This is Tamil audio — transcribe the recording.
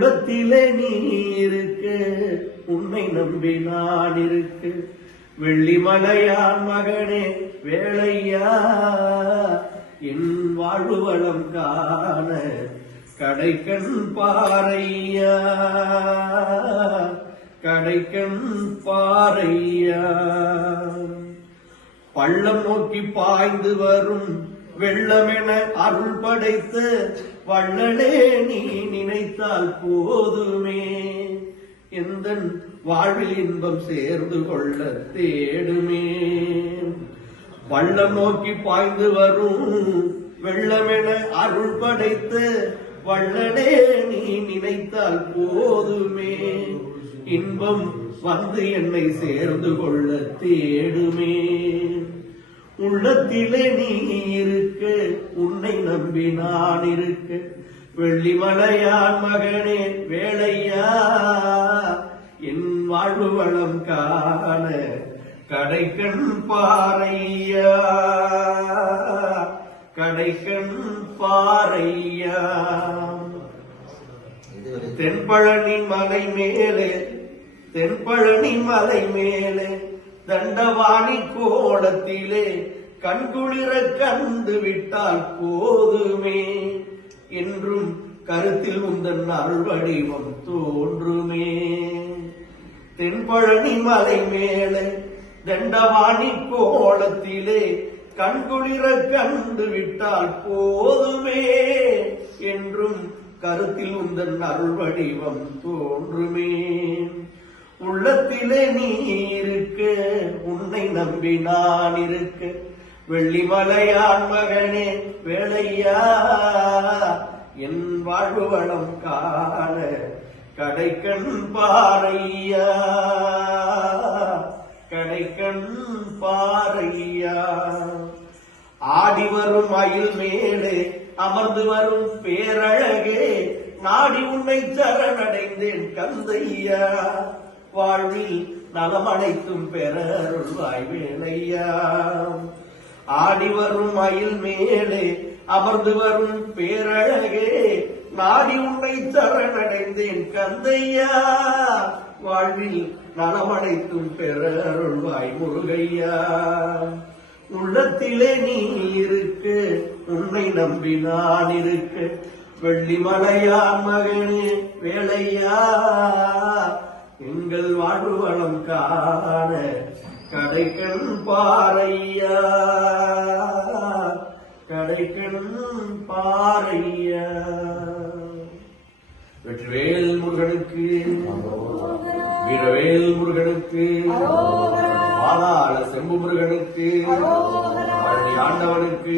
உள்ளத்திலே நீ இருக்க உன்னை நம்பி நான் இருக்க வெள்ளி வெள்ளிமலையான் மகனே வேளையா என் வாழ்வு வளம் காண கடைக்கண் பாறையா? கடைக்கண் பாறையா? பள்ளம் நோக்கி பாய்ந்து வரும் வெள்ளமென அருள் படைத்த வள்ளலே நீ நினைத்தால் போதுமே. எந்த வாழ்வில் இன்பம் சேர்ந்து கொள்ள தேடுமே. வள்ளம் நோக்கி பாய்ந்து வரும் வெள்ளமென அருள் படைத்த வள்ளலே நீ நினைத்தால் போதுமே. இன்பம் வந்து என்னை சேர்ந்து கொள்ள தேடுமே. உள்ளத்திலே நீ இருக்க உன்னை நம்பி நான் இருக்க. வெள்ளிமலையான் மகனே வேலையா? என் வாழ்வு வளம் காண கடைக்கண் பாறையா? கடைக்கண் பாறையா? தென்பழனி மலை மேலே தென்பழனி மலை மேலே தண்டவாணி கோலத்திலே கண்குளிர கண்டு விட்டால் போதுமே. என்றும் கருத்தில் உந்தன் அருள் வடிவம் தோன்றுமே. தென்பழனி மலை மேலே தண்டவாணி கோலத்திலே கண்குளிர கண்டு விட்டால் போதுமே என்றும் கருத்தில் உந்தன் அருள் வடிவம் தோன்றுமே. உள்ளத்திலே நீ இருக்க உன்னை நம்பி நான் இருக்க வெள்ளிமலையான் மகனே வேலையா? என் வாழ்வு வளம் காண கடைக்கண் பாறையா? கடைக்கண் பாறையா? ஆடி வரும் மயில் மேலே அமர்ந்து வரும் பேரழகே நாடி உன்னை சரணடைந்தேன் கந்தையா? வாழ்வில் நலமடைத்தும் பெறருள் வாய்வேலையா ஆடி வரும் மயில் மேலே அமர்ந்து வரும் பேரழகே நாடி உன்னை சரணடைந்தேன் கந்தையா. வாழ்வில் நலமடைத்தும் பெறருள்வாய் முருகையா. உள்ளத்திலே நீ இருக்க உன்னை நம்பி நான் வெள்ளி மலையா மகனே வேலையா. எங்கள் வாழ்வு வளம் காண கடைக்கண் பாறையா. பாறையா. வெற்றிவேல் முருகனுக்கு வீரவேல் முருகனுக்கு பாதாள செம்பு முருகனுக்கு ஆண்டவனுக்கு